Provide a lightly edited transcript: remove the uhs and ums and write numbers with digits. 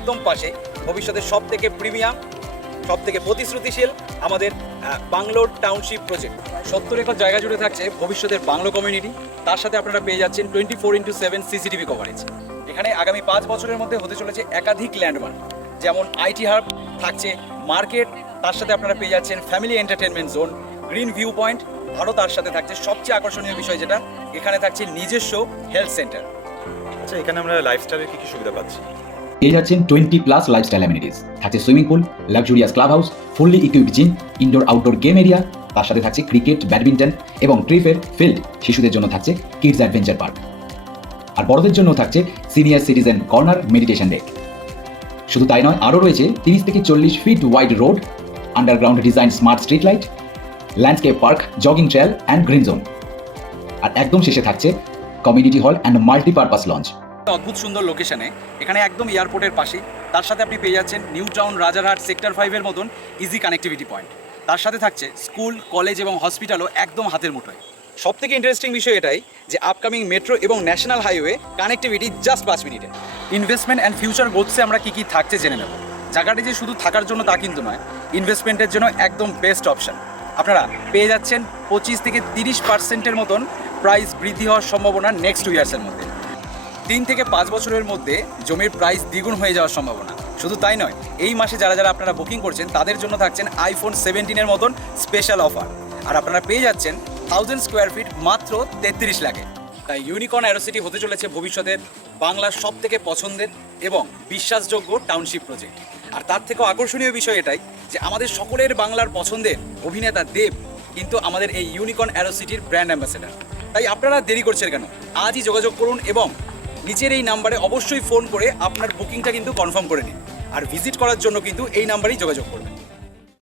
একদম পাশে ভবিষ্যতের সবথেকে প্রিমিয়াম, সবথেকে প্রতিশ্রুতিশীল আমাদের বাংলোর টাউনশিপ প্রজেক্ট। 70 একর জায়গা জুড়ে থাকছে ভবিষ্যতের বাংলো কমিউনিটি। তার সাথে আপনারা পেয়ে যাচ্ছেন 24x7 সিসিটিভি কভারেজ। এখানে আগামী 5 বছরের মধ্যে হতে চলেছে একাধিক ল্যান্ডমার্ক, যেমন আইটি হাব থাকছে, মার্কেট, তার সাথে আপনারা পেয়ে যাচ্ছেন family entertainment zone, green view point, আরও তার সাথে থাকছে সবচেয়ে আকর্ষণীয় বিষয় যেটা, এখানে থাকছে নিজস্ব হেলথ সেন্টার। আচ্ছা, এখানে আমরা লাইফস্টাইলের কি কি সুবিধা পাচ্ছি? পেয়ে যাচ্ছেন 20+ লাইফস্টাইল অ্যামিনিটিস। থাকছে swimming pool, luxurious club house, fully equipped gym, indoor outdoor game area, তার সাথে থাকছে ক্রিকেট, ব্যাডমিন্টন এবং ট্রিফের ফিল্ড। শিশুদের জন্য থাকছে কিডস অ্যাডভেঞ্চার পার্ক, আর বড়দের জন্য থাকছে senior citizen corner, meditation deck. শুধু তাই নয়, আরও রয়েছে 30 থেকে 40 feet wide road, underground design smart street light, landscape park, jogging trail and green zone. আর একদম শেষে থাকছে community hall and multipurpose launch. অদ্ভুত সুন্দর লোকেশনে, এখানে একদম এয়ারপোর্টের পাশে। তার সাথে আপনি পেয়ে যাচ্ছেন নিউ টাউন, রাজারহাট, সেক্টর 5-এর মতন ইজি কানেক্টিভিটি পয়েন্ট। তার সাথে থাকছে স্কুল, কলেজ এবং হসপিটালও একদম হাতের মুঠোয়। সবথেকে ইন্টারেস্টিং বিষয় এটাই যে আপকামিং মেট্রো এবং ন্যাশনাল হাইওয়ে কানেক্টিভিটি জাস্ট 5 মিনিটে। ইনভেস্টমেন্ট অ্যান্ড ফিউচার গোলসে আমরা কী কী থাকছে জেনে নেব। জায়গাটি যে শুধু থাকার জন্য তা কিন্তু নয়, ইনভেস্টমেন্টের জন্য একদম বেস্ট অপশন। আপনারা পেয়ে যাচ্ছেন 25 থেকে 30% মতন প্রাইস বৃদ্ধি হওয়ার সম্ভাবনা নেক্সট 2 ইয়ার্সের মধ্যে। 3 থেকে 5 বছরের মধ্যে জমির প্রাইস দ্বিগুণ হয়ে যাওয়ার সম্ভাবনা। শুধু তাই নয়, এই মাসে যারা যারা আপনারা বুকিং করছেন তাদের জন্য থাকছেন iPhone 17-এর মতন স্পেশাল অফার। আর আপনারা পেয়ে যাচ্ছেন 1000 স্কোয়ার ফিট মাত্র 33 লাখে। তাই ইউনিকর্ন অ্যারোসিটি হতে চলেছে ভবিষ্যতের বাংলার সবথেকে পছন্দের এবং বিশ্বাসযোগ্য টাউনশিপ প্রজেক্ট। আর তার থেকেও আকর্ষণীয় বিষয় এটাই যে আমাদের সকলের বাংলার পছন্দের অভিনেতা দেব কিন্তু আমাদের এই ইউনিকর্ন অ্যারোসিটির ব্র্যান্ড অ্যাম্বাসেডার। তাই আপনারা দেরি করছেন কেন? আজই যোগাযোগ করুন এবং নিচের এই নাম্বারে অবশ্যই ফোন করে আপনার বুকিংটা কিন্তু কনফার্ম করে নিন। আর ভিজিট করার জন্য কিন্তু এই নাম্বারেই যোগাযোগ করবেন।